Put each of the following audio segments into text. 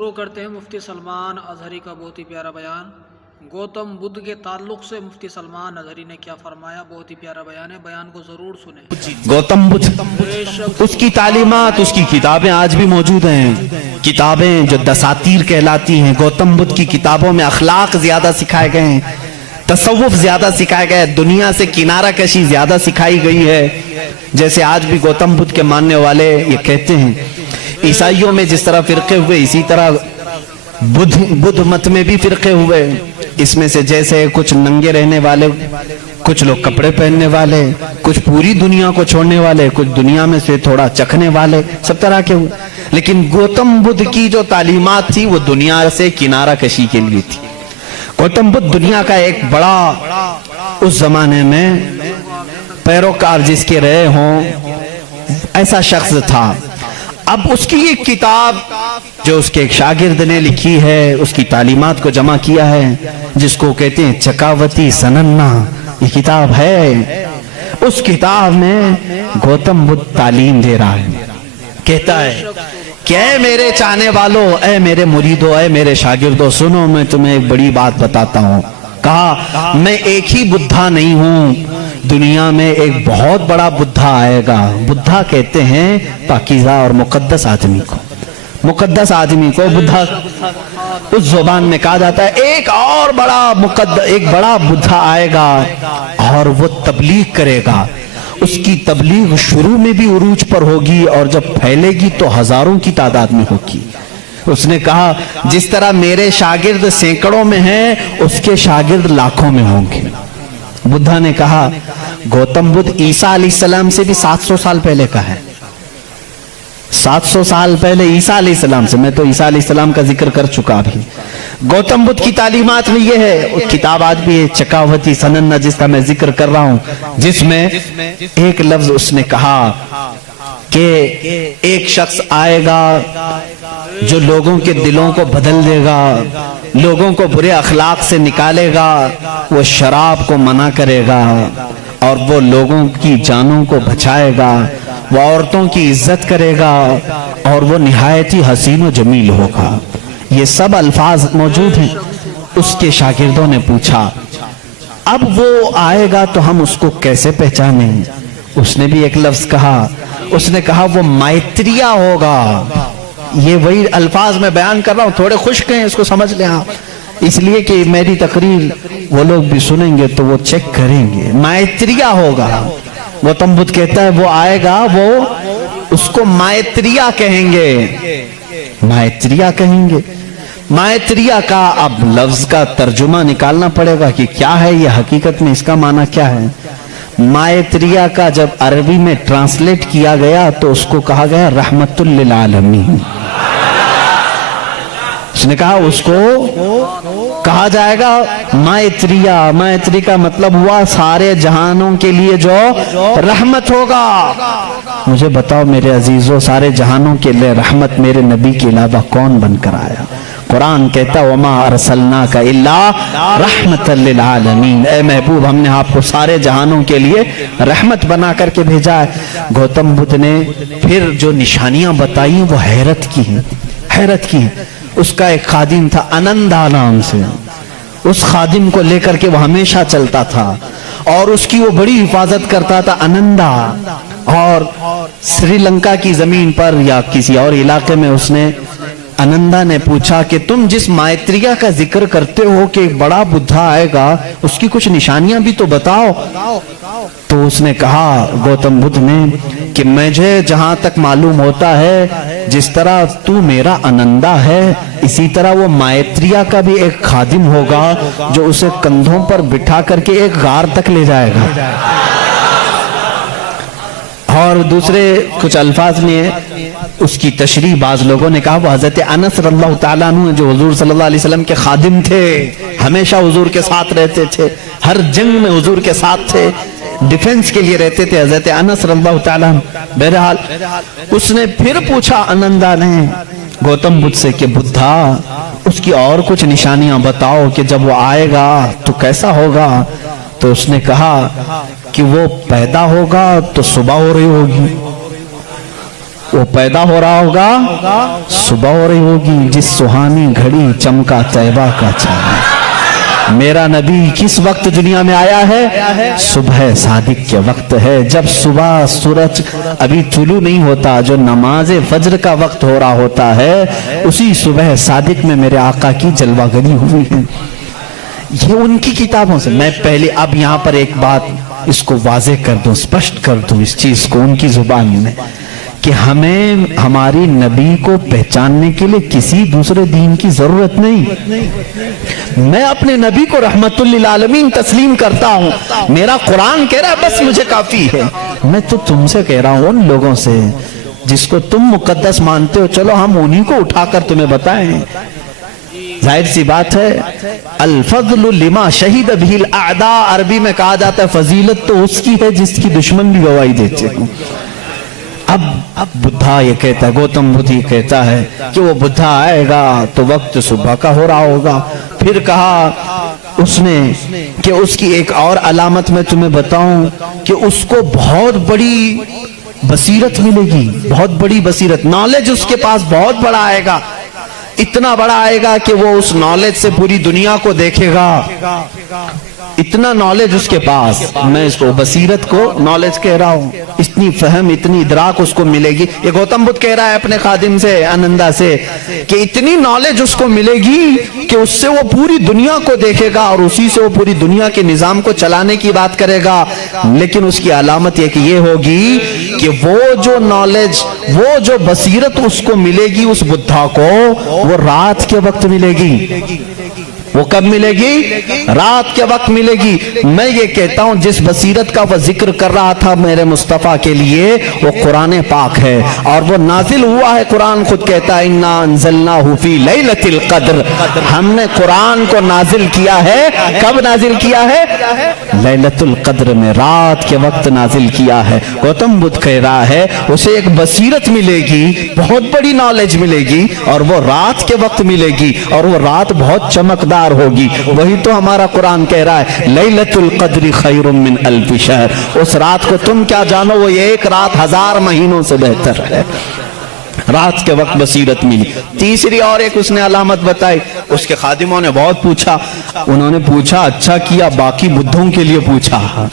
شروع کرتے ہیں مفتی سلمان اظہری کا بہت ہی پیارا بیان۔ گوتم بدھ کے تعلق سے مفتی سلمان اظہری نے کیا فرمایا، بہت ہی پیارا بیان ہے، بیان کو ضرور سنیں۔ گوتم بدھ، اس کی تعلیمات، اس کی کتابیں آج بھی موجود ہیں، کتابیں جو دساتیر کہلاتی ہیں۔ گوتم بدھ کی کتابوں میں اخلاق زیادہ سکھائے گئے ہیں، تصوف زیادہ سکھائے گئے، دنیا سے کنارہ کشی زیادہ سکھائی گئی ہے۔ جیسے آج بھی گوتم بدھ کے ماننے والے یہ کہتے ہیں، عیسائیوں میں جس طرح فرقے ہوئے اسی طرح بدھ مت میں بھی فرقے ہوئے۔ اس میں سے جیسے کچھ ننگے رہنے والے، کچھ لوگ کپڑے پہننے والے، کچھ پوری دنیا کو چھوڑنے والے، کچھ دنیا میں سے تھوڑا چکھنے والے، سب طرح کے ہوئے۔ لیکن گوتم بدھ کی جو تعلیمات تھی وہ دنیا سے کنارہ کشی کے لیے تھی۔ گوتم بدھ دنیا کا ایک بڑا اس زمانے میں پیروکار جس کے رہے ہوں ایسا شخص تھا۔ اب اس کی ایک کتاب جو اس کے ایک شاگرد نے لکھی ہے، اس کی تعلیمات کو جمع کیا ہے، جس کو کہتے ہیں چکاوتی سننا، یہ کتاب ہے۔ اس کتاب میں گوتم بدھ تعلیم دے رہا ہے، کہتا ہے کہ اے میرے چاہنے والوں، اے میرے مریدوں، اے میرے شاگردوں، سنو میں تمہیں ایک بڑی بات بتاتا ہوں۔ کہا میں ایک ہی بدھا نہیں ہوں، دنیا میں ایک بہت بڑا بدھا آئے گا۔ بدھا کہتے ہیں پاکیزہ اور مقدس آدمی کو، مقدس آدمی کو بدھا اس زبان میں کہا جاتا ہے۔ ایک اور بڑا بدھا آئے گا اور وہ تبلیغ کرے گا۔ اس کی تبلیغ شروع میں بھی عروج پر ہوگی اور جب پھیلے گی تو ہزاروں کی تعداد میں ہوگی۔ اس نے کہا جس طرح میرے شاگرد سینکڑوں میں ہیں، اس کے شاگرد لاکھوں میں ہوں گے۔ بدھا نے کہا گوتم بدھ عیسیٰ علیہ السلام سے بھی 700 سال پہلے کا ہے، 700 سال پہلے عیسیٰ علیہ السلام سے۔ میں تو عیسیٰ علیہ السلام کا ذکر کر چکا ابھی۔ گوتم بدھ کی تعلیمات میں یہ ہے، کتاب آج بھی ہے چکاوتی سننا جس کا میں ذکر کر رہا ہوں، جس میں ایک لفظ اس نے کہا کہ ایک شخص آئے گا جو لوگوں کے دلوں کو بدل دے گا، لوگوں کو برے اخلاق سے نکالے گا، وہ شراب کو منع کرے گا اور وہ لوگوں کی جانوں کو بچائے گا، وہ عورتوں کی عزت کرے گا اور وہ نہایت ہی حسین و جمیل ہوگا۔ یہ سب الفاظ موجود ہیں۔ اس کے شاگردوں نے پوچھا اب وہ آئے گا تو ہم اس کو کیسے پہچانیں؟ اس نے بھی ایک لفظ کہا، اس نے کہا وہ مائتریہ ہوگا۔ یہ وہی الفاظ میں بیان کر رہا ہوں، تھوڑے خشک ہیں، اس کو سمجھ لیں آپ، اس لیے کہ میری تقریر وہ لوگ بھی سنیں گے تو وہ چیک کریں گے۔ مائتریہ ہوگا۔ گوتم بدھ کہتا ہے وہ آئے گا، وہ اس کو مائتریہ کہیں گے، مائتریہ کہیں گے۔ مائتریہ کا اب لفظ کا ترجمہ نکالنا پڑے گا کہ کیا ہے یہ، حقیقت میں اس کا معنی کیا ہے۔ مائتریہ کا جب عربی میں ٹرانسلیٹ کیا گیا تو اس کو کہا گیا رحمت للعالمین۔ اس نے کہا اس کو کہا جائے گا مائتریہ۔ مائتری کا مطلب ہوا سارے جہانوں کے لیے جو رحمت ہوگا۔ مجھے بتاؤ میرے عزیزو، سارے جہانوں کے لیے رحمت میرے نبی کے علاوہ کون بن کر آیا؟ قرآن کہتا وما ارسلناک الا رحمت للعالمین، اے محبوب ہم نے آپ کو سارے جہانوں کے لیے رحمت بنا کر کے بھیجا ہے۔ گوتم بدھ نے پھر جو نشانیاں بتائی وہ حیرت کی ہیں، حیرت کی ہیں۔ اس کا ایک خادم تھا انندا نام سے، اس خادم کو لے کر کے وہ ہمیشہ چلتا تھا اور اس کی وہ بڑی حفاظت کرتا تھا انندا۔ اور سری لنکا کی زمین پر یا کسی اور علاقے میں اس نے انندا نے پوچھا کہ تم جس مائتریہ کا ذکر کرتے ہو کہ ایک بڑا بدھا آئے گا، اس کی کچھ نشانیاں بھی تو بتاؤ۔ تو اس نے کہا گوتم بدھ نے کہ مجھے جہاں تک معلوم ہوتا ہے جس طرح تو میرا انندا ہے، اسی طرح وہ مائتریہ کا بھی ایک خادم ہوگا جو اسے کندھوں پر بٹھا کر کے ایک غار تک لے جائے گا۔ اور دوسرے کچھ الفاظ میں اس کی تشریح بعض لوگوں نے کہا وہ حضرت انس رضی اللہ تعالیٰ عنہ جو حضور صلی اللہ علیہ وسلم کے خادم تھے، ہمیشہ حضور کے ساتھ رہتے تھے، ہر جنگ میں حضور کے ساتھ تھے، ڈیفنس کے لیے رہتے تھے، حضرت انس رضی اللہ تعالیٰ عنہ۔ بہرحال اس نے پھر پوچھا انندا نے گوتم بدھ سے کہ بدھا اس کی اور کچھ نشانیاں بتاؤ کہ جب وہ آئے گا تو کیسا ہوگا۔ تو اس نے کہا کہ وہ پیدا ہوگا تو صبح ہو رہی ہوگی، وہ پیدا ہو رہا ہوگا، صبح ہو رہی ہوگی جس سہانی گھڑی چمکا طیبہ کا چاند۔ میرا نبی کس وقت دنیا میں آیا ہے؟ صبح صادق کے وقت ہے، جب صبح سورج ابھی طلوع نہیں ہوتا، جو نماز فجر کا وقت ہو رہا ہوتا ہے، اسی صبح صادق میں میرے آقا کی جلوہ گری ہوئی ہے۔ یہ ان کی کتابوں سے۔ میں پہلے اب یہاں پر ایک بات اس کو واضح کر دوں، سپشٹ کر دوں اس چیز کو ان کی زبان میں، کہ ہمیں ہماری نبی کو پہچاننے کے لیے کسی دوسرے دین کی ضرورت نہیں۔ میں اپنے نبی کو رحمت للعالمین تسلیم کرتا ہوں، میرا قرآن کہہ رہا ہے بس مجھے کافی ہے۔ میں تو تم سے کہہ رہا ہوں، ان لوگوں سے جس کو تم مقدس مانتے ہو، چلو ہم انہی کو اٹھا کر تمہیں بتائیں۔ ظاہر سی بات ہے، الفضل لما شہید بہ الاعداء، عربی میں کہا جاتا ہے فضیلت تو اس کی ہے جس کی دشمن بھی گواہی دیتے ہیں۔ اب بدھا یہ کہتا ہے، گوتم بدھ یہ کہتا ہے کہ وہ بدھا آئے گا تو وقت صبح کا ہو رہا ہوگا۔ پھر کہا اس نے کہ اس کی ایک اور علامت میں تمہیں بتاؤں کہ اس کو بہت بڑی بصیرت ملے گی، بہت بڑی بصیرت، نالج اس کے پاس بہت بڑا آئے گا، اتنا بڑا آئے گا کہ وہ اس نالج سے پوری دنیا کو دیکھے گا، اتنا نالج اس کے پاس۔ میں اس کو بصیرت کو نالج کہہ رہا ہوں، اتنی فہم، اتنی ادراک اس کو ملے گی۔ یہ گوتم بدھ کہہ رہا ہے اپنے خادم سے، آنندہ سے، کہ اتنی نالج اس کو ملے گی کہ اس سے وہ پوری دنیا کو دیکھے گا اور اسی سے وہ پوری دنیا کے نظام کو چلانے کی بات کرے گا۔ لیکن اس کی علامت یہ کہ یہ ہوگی کہ وہ جو نالج، وہ جو بصیرت اس کو ملے گی اس بدھا کو، وہ رات کے وقت ملے گی۔ وہ کب ملے گی؟ رات کے وقت ملے گی۔ میں یہ کہتا ہوں جس بصیرت کا وہ ذکر کر رہا تھا میرے مصطفیٰ کے لیے، وہ قرآن پاک ہے، اور وہ نازل ہوا ہے۔ قرآن خود کہتا ہے اِنَّا أَنزَلْنَاهُ فِي لَيْلَةِ الْقَدْرِ، ہم نے قرآن کو نازل کیا ہے۔ کب نازل کیا ہے؟ لیلۃ القدر میں، رات کے وقت نازل کیا ہے۔ گوتم بدھ کہہ رہا ہے اسے ایک بصیرت ملے گی، بہت بڑی نالج ملے گی، اور وہ رات کے وقت ملے گی، اور وہ رات بہت چمکدار ہوگی۔ وہی تو ہمارا قرآن کہہ رہا ہے لیلۃ القدر خیر من الف شہر، اس رات کو تم کیا جانو، وہ ایک رات 1000 مہینوں سے بہتر ہے۔ رات کے وقت بصیرت ملی۔ تیسری اور ایک اس نے علامت بتائی، اس کے خادموں نے بہت پوچھا، انہوں نے پوچھا اچھا کیا، باقی بدھوں کے لیے پوچھا،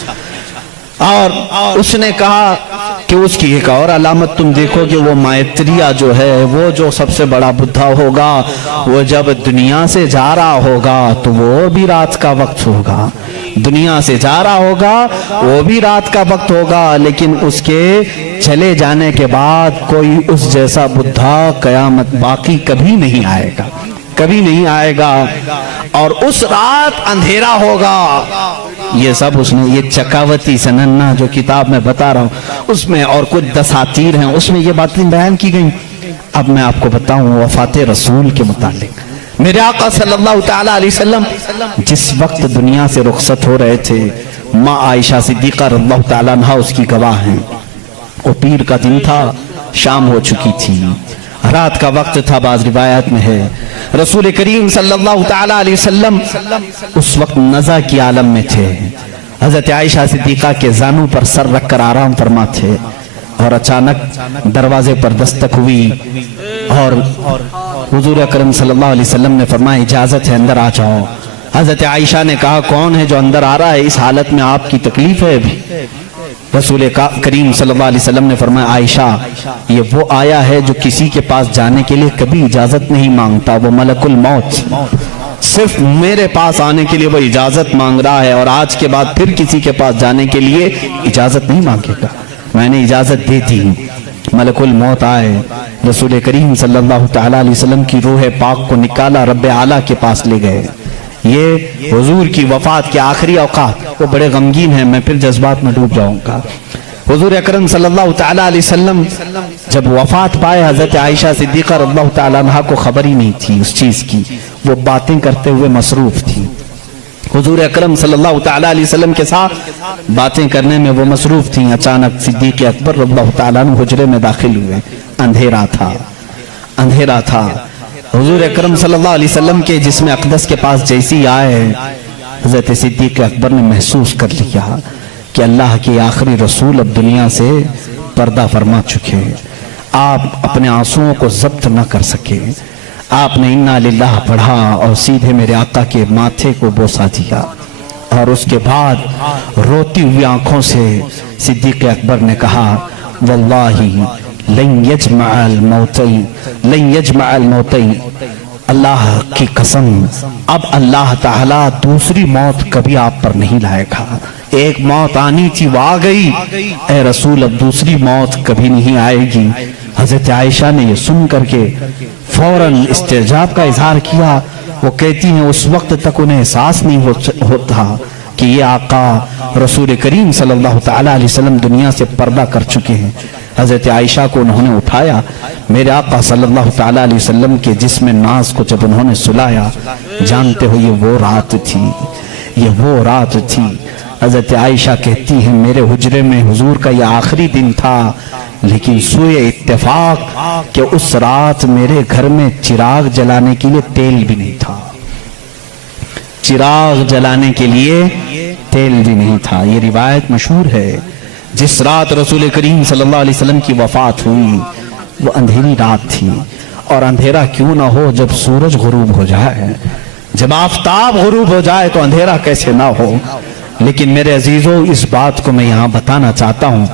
اور اس نے کہا کہ اس کی ایک اور علامت تم دیکھو کہ وہ مائتریہ جو ہے، وہ جو سب سے بڑا بدھا ہوگا، وہ جب دنیا سے جا رہا ہوگا تو وہ بھی رات کا وقت ہوگا، دنیا سے جا رہا ہوگا وہ بھی رات کا وقت ہوگا، لیکن اس کے چلے جانے کے بعد کوئی اس جیسا بدھا قیامت باقی کبھی نہیں آئے گا، کبھی نہیں آئے گا، اور اس رات اندھیرا ہوگا۔ یہ سب اس نے، یہ چکاوتی سننا جو کتاب میں بتا رہا ہوں اس میں، اور کچھ دساتیر ہیں اس میں یہ باتیں بیان کی گئیں۔ اب میں آپ کو بتاؤں وفات رسول کے متعلق۔ میرے آقا صلی اللہ تعالیٰ علیہ وسلم جس وقت دنیا سے رخصت ہو رہے تھے، ماں عائشہ صدیقہ رضی اللہ تعالیٰ عنہا اس کی گواہ ہیں، وہ پیر کا دن تھا، شام ہو چکی تھی، رات کا وقت تھا، بعض روایات میں ہے۔ رسول کریم صلی اللہ تعالیٰ علیہ وسلم اس وقت نزع کی عالم میں تھے، حضرت عائشہ صدیقہ کے زانوں پر سر رکھ کر آرام فرما تھے، اور اچانک دروازے پر دستک ہوئی، اور حضور اکرم صلی اللہ علیہ وسلم نے فرمایا اجازت ہے اندر آ جاؤ۔ حضرت عائشہ نے کہا کون ہے جو اندر آ رہا ہے، اس حالت میں آپ کی تکلیف ہے ابھی؟ رسول کریم صلی اللہ علیہ وسلم نے فرمایا عائشہ یہ وہ آیا ہے جو کسی کے پاس جانے کے لیے کبھی اجازت نہیں مانگتا، وہ ملک الموت، صرف میرے پاس آنے کے لیے وہ اجازت مانگ رہا ہے، اور آج کے بعد پھر کسی کے پاس جانے کے لیے اجازت نہیں مانگے گا۔ میں نے اجازت دے دی، ملک الموت آئے، رسول کریم صلی اللہ تعالیٰ علیہ وسلم کی روح پاک کو نکالا، رب اعلیٰ کے پاس لے گئے۔ یہ حضور کی وفات کے آخری اوقات، وہ بڑے غمگین ہیں، میں پھر جذبات میں ڈوب جاؤں گا۔ حضور اکرم صلی اللہ تعالیٰ علیہ وسلم جب وفات پائے، حضرت عائشہ صدیقہ رضی اللہ تعالیٰ عنہا کو خبر ہی نہیں تھی اس چیز کی، وہ باتیں کرتے ہوئے مصروف تھی۔ حضور اکرم صلی اللہ تعالیٰ علیہ وسلم کے ساتھ باتیں کرنے میں وہ مصروف تھیں۔ اچانک صدیق اکبر رضی اللہ تعالیٰ عنہ حجرے میں داخل ہوئے، اندھیرا تھا، اندھیرا تھا۔ حضور اکرم صلی اللہ علیہ وسلم کے جسم اقدس کے پاس جیسی آئے، حضرت صدیق اکبر نے محسوس کر لیا کہ اللہ کے آخری رسول اب دنیا سے پردہ فرما چکے۔ آپ اپنے آنسوؤں کو ضبط نہ کر سکے. آپ نے انا للہ پڑھا اور سیدھے میرے آقا کے ماتھے کو بوسہ دیا، اور اس کے بعد روتی ہوئی آنکھوں سے صدیق اکبر نے کہا واللہ لن یجمع الموتین، اللہ کی قسم اب اللہ تعالیٰ دوسری موت کبھی آپ پر نہیں لائے گا. ایک موت آنی تھی وہ آ گئی، اے رسول اب دوسری موت کبھی نہیں آئے گی. حضرت عائشہ نے یہ سن کر کے فوراً استعجاب کا اظہار کیا. وہ کہتی ہیں اس وقت تک انہیں احساس نہیں ہوتا کہ یہ آقا رسول کریم صلی اللہ تعالیٰ علیہ وسلم دنیا سے پردہ کر چکے ہیں. حضرت عائشہ کو انہوں نے اٹھایا، میرے آقا صلی اللہ تعالیٰ علیہ وسلم کے جسم ناز کو جب انہوں نے سلایا، جانتے ہو یہ وہ رات تھی، یہ وہ رات تھی. حضرت عائشہ کہتی ہیں میرے حجرے میں حضور کا یہ آخری دن تھا، لیکن سوئے اتفاق کہ اس رات میرے گھر میں چراغ جلانے کے لیے تیل بھی نہیں تھا. چراغ جلانے کے لیے تیل بھی نہیں تھا. یہ روایت مشہور ہے. جس رات رسول کریم صلی اللہ علیہ وسلم کی وفات ہوئی وہ اندھیری رات تھی. اور اندھیرا کیوں نہ ہو جب سورج غروب ہو جائے، جب آفتاب غروب ہو جائے تو اندھیرا کیسے نہ ہو. لیکن میرے عزیزوں اس بات کو میں یہاں بتانا چاہتا ہوں،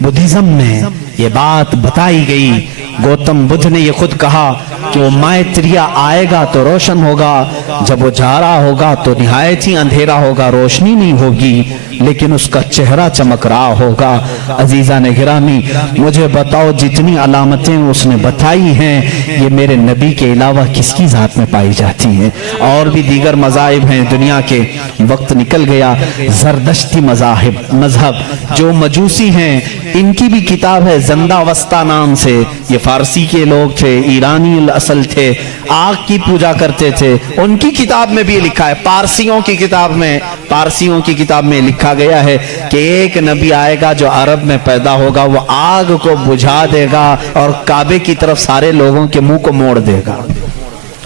بدھزم میں یہ بات بتائی گئی. گوتم بدھ نے یہ خود کہا کہ وہ مائتریا آئے گا تو روشن ہوگا، جب وہ جا رہا ہوگا تو نہایت ہی اندھیرا ہوگا، روشنی نہیں ہوگی، لیکن اس کا چہرہ چمک رہا ہوگا. عزیزان گرامی مجھے بتاؤ جتنی علامتیں اس نے بتائی ہیں یہ میرے نبی کے علاوہ کس کی ذات میں پائی جاتی ہیں؟ اور بھی دیگر مذاہب ہیں دنیا کے، وقت نکل گیا. زردشتی مذہب جو مجوسی ہیں ان کی بھی کتاب ہے زندہ وسطہ نام سے. یہ فارسی کے لوگ تھے، ایرانی اصل تھے، آگ کی پوجا کرتے تھے. ان کی کتاب میں بھی لکھا ہے، پارسیوں کی کتاب میں لکھا گیا ہے کہ ایک نبی آئے گا جو عرب میں پیدا ہوگا، وہ آگ کو بجھا دے گا اور کعبے کی طرف سارے لوگوں کے منہ کو موڑ دے گا.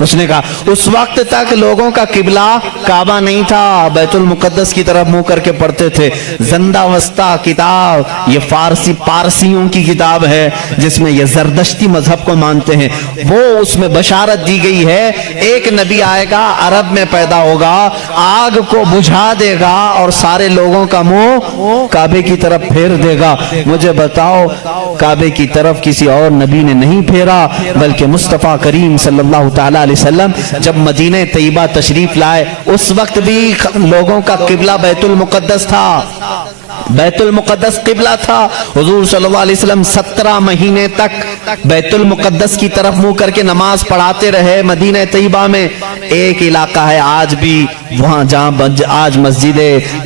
اس نے کہا اس وقت تک لوگوں کا قبلہ کعبہ نہیں تھا، بیت المقدس کی طرف منہ کر کے پڑھتے تھے. زندہ وسطہ کتاب یہ پارسیوں کی کتاب ہے جس میں یہ زردشتی مذہب کو مانتے ہیں. وہ اس میں بشارت دی گئی ہے ایک نبی آئے گا، عرب میں پیدا ہوگا، آگ کو بجھا دے گا اور سارے لوگوں کا منہ کعبے کی طرف پھیر دے گا. مجھے بتاؤ کعبے کی طرف کسی اور نبی نے نہیں پھیرا، بلکہ مصطفیٰ کریم صلی اللہ تعالیٰ علیہ وسلم جب مدینہ طیبہ تشریف لائے اس وقت بھی لوگوں کا قبلہ بیت المقدس تھا. بیت المقدس قبلہ تھا. حضور صلی اللہ علیہ وسلم 17 مہینے تک بیت المقدس کی طرف منہ کر کے نماز پڑھاتے رہے. مدینہ طیبہ میں ایک علاقہ ہے آج بھی وہاں جہاں آج مسجد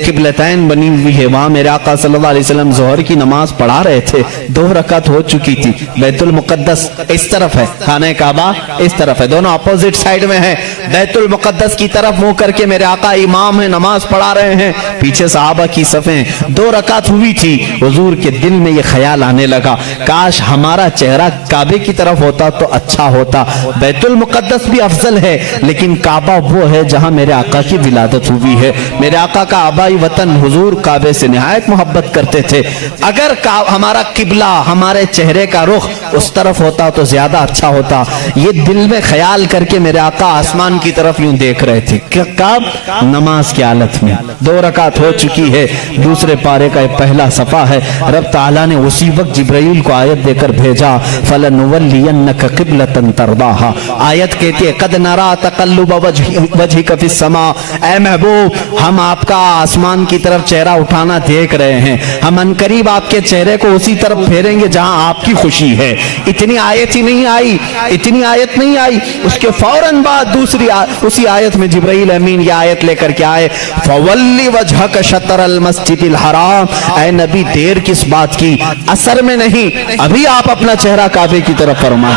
قبلتین بنی ہوئی ہے، وہاں میرے آقا صلی اللہ علیہ وسلم ظہر کی نماز پڑھا رہے تھے، 2 رکعت ہو چکی تھی. بیت المقدس اس طرف ہے، خانہ کعبہ اس طرف ہے، دونوں اپوزٹ سائیڈ میں ہیں. بیت المقدس کی طرف منہ کر کے میرے آقا امام ہیں، نماز پڑھا رہے ہیں، پیچھے صحابہ کی صفیں. 2 رکعت ہوئی تھی. حضور کے دل میں یہ خیال آنے لگا کاش ہمارا چہرہ کعبے کی طرف ہوتا تو اچھا ہوتا. بیت المقدس بھی افضل ہے لیکن کعبہ وہ ہے جہاں میرے آقا کی ولادت ہوئی ہے. میرے آقا کا آبائی وطن حضور کعبے سے نہایت محبت کرتے تھے. اگر ہمارا قبلہ ہمارے چہرے کا رخ اس طرف ہوتا تو زیادہ اچھا ہوتا. یہ دل میں خیال کر کے میرے آقا آسمان کی طرف یوں دیکھ رہے تھے. کب؟ نماز کی حالت میں. 2 رکعت ہو چکی ہے. دوسرے پارے کا پہلا صفحہ ہے. رب تعالیٰ نے اسی وقت جبرائیل کو آیت دے کر بھیجا فَلَنُوَلِّيَنَّكَ قِبْلَةً تَرْضَاهَا. آیت کہتی ہے قَدْ نَرَا تَقَلُّبَ وَجْهِكَ فِي السَّمَاءِ. اے محبوب ہم آپ کا آسمان کی طرف چہرہ اٹھانا دیکھ رہے ہیں، ہم انقریب آپ کے چہرے کو اسی طرف پھیریں گے جہاں آپ کی خوشی ہے. اتنی آیت ہی نہیں آئی، اتنی آیت نہیں آئی. اس کے فوراً بعد اسی آیت میں جبرائیل امین یہ آیت لے کر کے آئے فَوَلِّ وَجْهَكَ شَطْرَ الْمَسْجِدِ الْحَرَامِ. اے نبی دیر کس بات کی، اثر میں نہیں، ابھی آپ اپنا چہرہ کعبے کی طرف فرمائیں.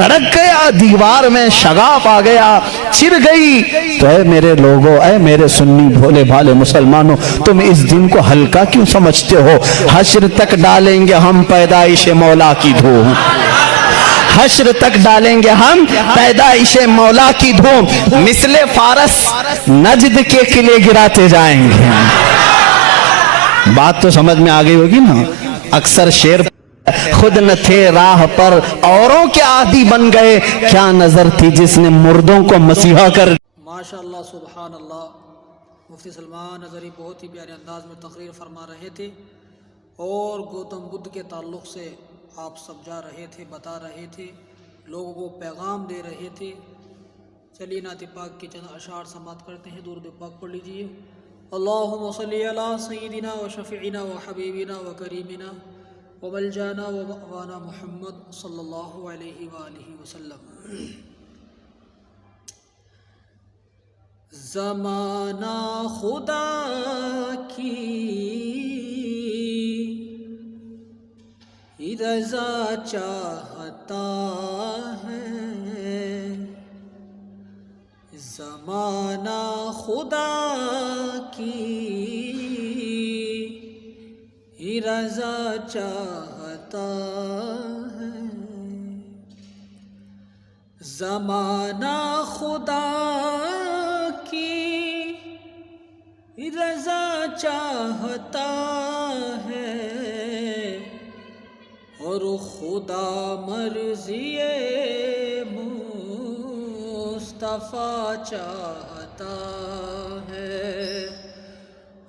تڑک گیا، دیوار میں شگاف آ گیا، چر گئی۔ تو اے میرے لوگوں، اے میرے سنی بھولے بھالے مسلمانوں، تم اس دن کو ہلکا کیوں سمجھتے ہو؟ حشر تک ڈالیں گے ہم پیدائش مولا کی دھوم، حشر تک ڈالیں گے ہم پیدائش مولا کی دھوم، مثل فارس نجد کے قلعے گراتے جائیں گے۔ بات تو سمجھ میں آ گئی ہوگی نا؟ اکثر شعر خود نہ تھے راہ پر اوروں کے عادی بن گئے، کیا نظر تھی جس نے مردوں کو مسیحا کر۔ ماشاءاللہ سبحان اللہ، مفتی سلمان اظہری بہت ہی پیارے انداز میں تقریر فرما رہے تھے اور گوتم بدھ کے تعلق سے آپ سمجھا رہے تھے، بتا رہے تھے، لوگوں کو پیغام دے رہے تھے۔ چلیے نعت پاک کے چند اشعار سماعت کرتے ہیں، درود پاک پڑھ لیجئے۔ اللہم صلی علی سیدنا و شفیعنا و حبیبنا و کریمنا و ملجانا و مأوانا محمد صلی اللہ علیہ وآلہ وسلم۔ زمانہ خدا کی رضا چاہتا ہے، زمانہ خدا کی رضا چاہتا ہے، زمانہ خدا کی رضا چاہتا ہے، اور خدا مرضی مصطفیٰ چاہتا ہے،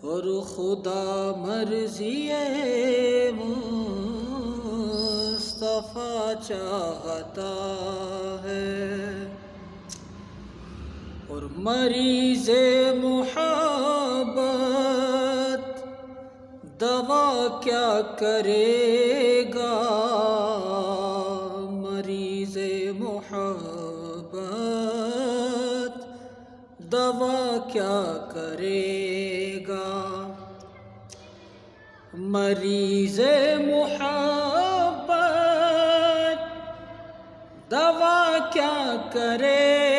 اور خدا مرضی مصطفیٰ چاہتا ہے، اور مریض محبت دوا کیا کرے گا، مریض محبت دوا کیا کرے گا، مریض محبت دوا کیا کرے